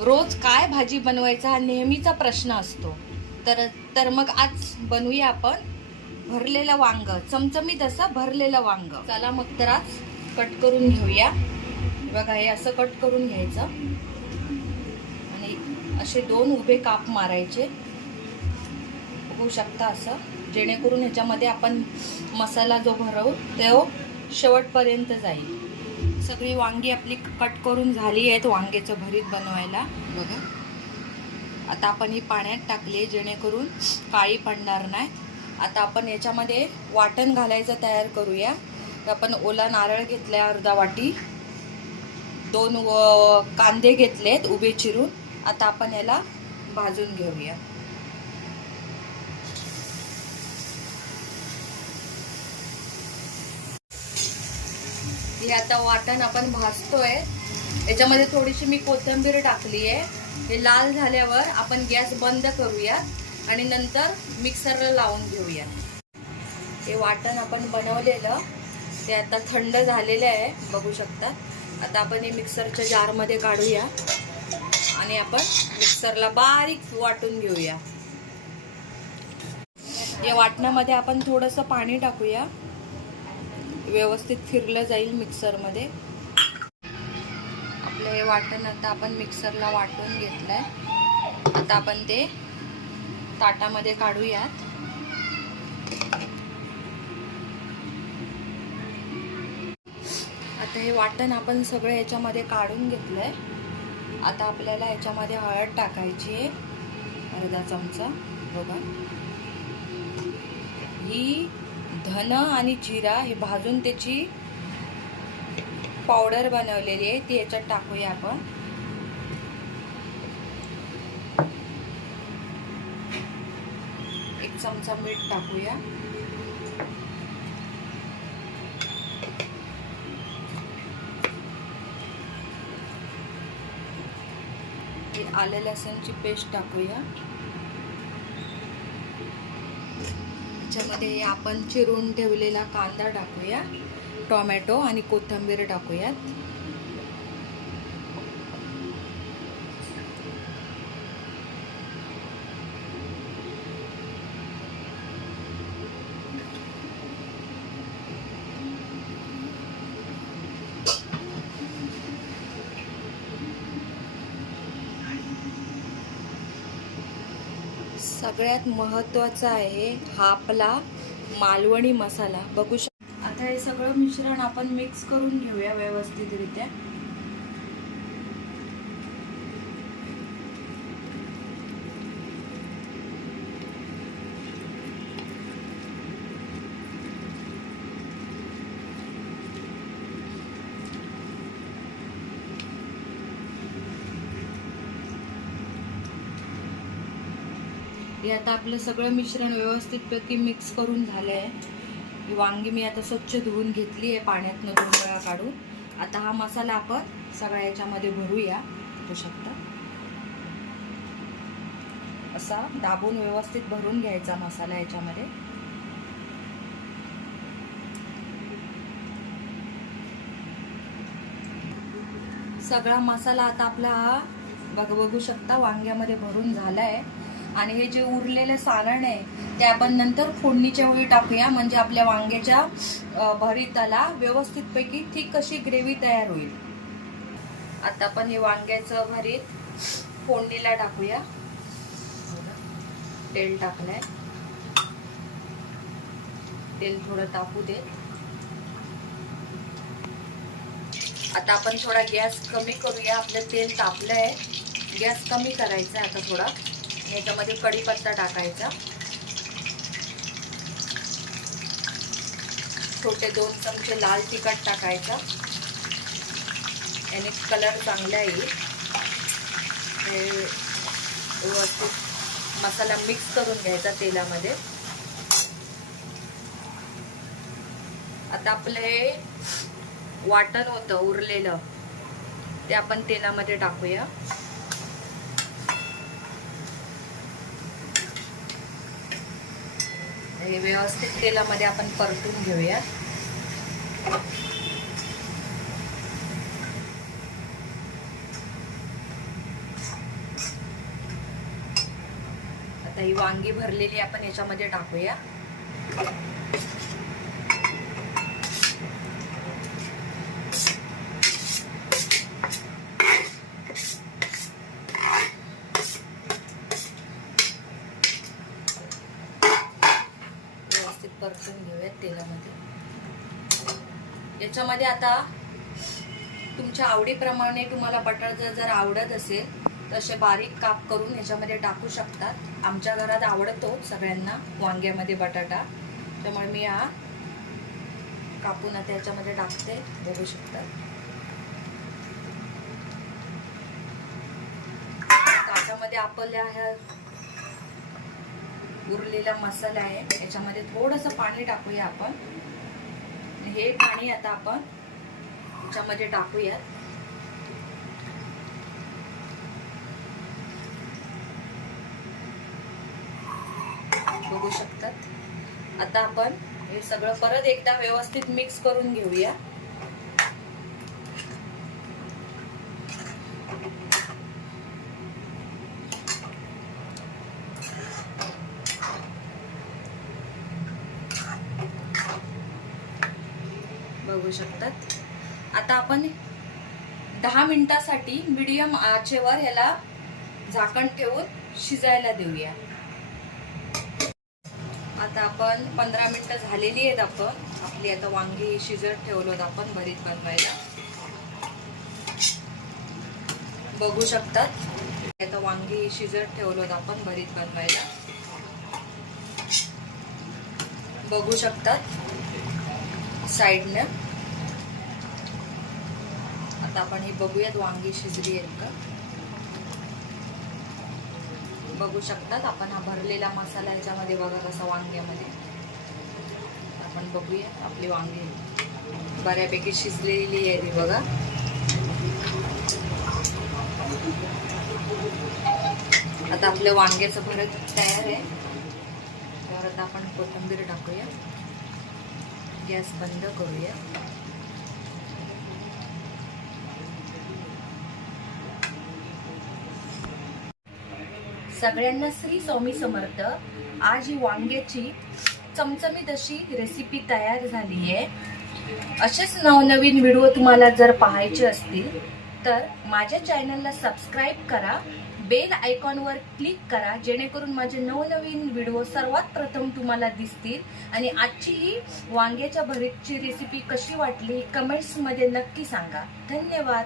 रोज काय भाजी बनवायचा हा नेहमीचा प्रश्न असतो. तर तर मग आज बनवूया आपण भरलेलं वांग चमचमीत असं भरलेलं वांग. चला मग तर आज कट करून घेऊया. बघा हे असं कट करून घ्यायचं. आणि असे दोन उभे काप मारायचे. बघू शकता असं. जेणेकरून ह्याच्यामध्ये आपण मसाला जो भरवू तो शेवटपर्यंत जाईल. सगळी वांगी आपली कट करून झाली आहेत वांग्याचं भरीत बनवायला. बघा. आता आपण ही पाण्यात टाकली आहे जेणेकरून काळी पडणार नाही. आता आपण याच्यामध्ये वाटण घालायचं तयार करूया. तर आपण ओला नारळ घेतलाय अर्धा वाटी. दोन व कांदे घेतलेत उभे चिरून. आता आपण याला भाजून घेऊया. हे आता वाटण आपण भाजतोय. याच्यामध्ये थोडीशी मी कोथिंबीर टाकली आहे. हे लाल झाल्यावर आपण गॅस बंद करूया आणि नंतर मिक्सरला लावून घेऊया हे वाटण आपण बनवलेलं ते आता थंड झालेलं आहे बघू शकता. आता आपण हे मिक्सरच्या जारमध्ये काढूया आणि आपण मिक्सरला बारीक वाटून घेऊया. या वाटणामध्ये आपण थोडंसं पाणी टाकूया. व्यवस्थित फिरलं जाईल मिक्सरमध्ये. आपलं हे वाटण आता आपण मिक्सरला वाटून घेतलंय. आता आपण ते ताटामध्ये काढूयात. आता हे वाटण आपण सगळं याच्यामध्ये काढून घेतलंय. आता आपल्याला याच्यामध्ये हळद टाकायची आहे. अर्धा चमचा बघा. ही धन आणि जिरा हे भाजून त्याची पावडर बनवलेली आहे ती याच्यात टाकूया आपण. एक चमचा मीठ टाकूया. आले लसणची पेस्ट टाकूया. त्याच्यामध्ये आपण चिरून ठेवलेला कांदा टाकूया टोमॅटो आणि कोथिंबीर टाकूयात. सगळ्यात महत्त्वाचा आहे हा आपला मालवणी मसाला. बघू शक आता हे सगळं मिश्रण आपण मिक्स करून घेऊया व्यवस्थितरित्या. हे आता आपलं सगळं मिश्रण व्यवस्थितपैकी मिक्स करून झालं आहे वांगी मी आता स्वच्छ धुवून घेतली आहे पाण्यातनं दोन वेळा काढून. आता हा मसाला आपण सगळ्या याच्यामध्ये भरूया. बघू शकता असा दाबून व्यवस्थित भरून घ्यायचा मसाला याच्यामध्ये. सगळा मसाला आता आपला हा बघ बघू शकता वांग्यामध्ये भरून झाला आहे आणि हे जे उरलेलं सारण आहे ते आपण नंतर फोडणीच्या वेळी टाकूया. म्हणजे आपल्या वांग्याच्या भरीताला व्यवस्थितपैकी ठीक अशी ग्रेव्ही तयार होईल. आता आपण हे वांग्याचं भरीत फोडणीला टाकूया. तेल टाकलंय. तेल थोडं तापू दे. आता आपण थोडा गॅस कमी करूया. आपलं तेल तापलंय. गॅस कमी करायचा आहे आता थोडा. याच्यामध्ये कढीपत्ता टाकायचा. छोटे दोन चमचे लाल तिखट टाकायचा. याने कलर चांगला येईल. हे व्यवस्थित मसाला मिक्स करून घ्यायचा तेलामध्ये. आता आपलं हे वाटण होतं उरलेलं. ते आपण तेलामध्ये टाकूया. हे व्यवस्थित तेलामध्ये आपण परतून घेऊया. आता ही वांगी भरलेली आपण याच्यामध्ये टाकूया. याच्यामध्ये. याच्यामध्ये आता तुमच्या आवडीप्रमाणे तुम्हाला बटर जर जर आवडत असेल तर असे बारीक काप करून याच्यामध्ये टाकू शकतात आमच्या घरात आवडतो सगळ्यांना वांग्यामध्ये बटाटा. त्यामुळे मी हा कापून आता याच्यामध्ये टाकते बघू शकतात त्याच्यामध्ये आपल्या ह्या उरलेला मसाला आहे. याच्यामध्ये थोडंसं पाणी टाकूया आपण. हे पाणी आता आपण याच्यामध्ये टाकूयात. बघू शकतात. आता आपण हे सगळं परत एकदा व्यवस्थित मिक्स करून घेऊया. बघू शकतात. आता आपण दहा मिनिटासाठी मीडियम आचेवर याला झाकण ठेवून शिजायला देऊया. आता आपण पंधरा मिनटं झालेली आहेत आपण. आपली आता वांगी शिजत ठेवलोत आपण भरीत बनवायला. बघू शकतात. आता वांगी शिजत ठेवलोत आपण भरीत बनवायला. बघू शकतात. साईडनं. आता आपण ही बघूयात वांगी शिजली आहेत का? बघू शकतात. आपण हा भरलेला मसाला याच्यामध्ये बघा कसा वांग्यामध्ये. आपण बघूया आपली वांगी बऱ्यापैकी शिजलेली आहे ती बघा. आता आपलं वांग्याचं भरत तयार आहे. त्यावर आता आपण कोथिंबीर टाकूया. गॅस बंद करूया. सगळ्यांना श्री स्वामी समर्थ. आज ही वांग्याची चमचमीत अशी रेसिपी तयार झाली आहे. असेच नवनवीन व्हिडिओ तुम्हाला जर पाहायचे असतील तर माझ्या चॅनलला सबस्क्राईब करा. बेल आयकॉनवर क्लिक करा जेणेकरून माझे नवनवीन व्हिडिओ सर्वात प्रथम तुम्हाला दिसतील. आणि आजची ही वांग्याच्या भरीतची रेसिपी कशी वाटली कमेंट्समध्ये नक्की सांगा. धन्यवाद.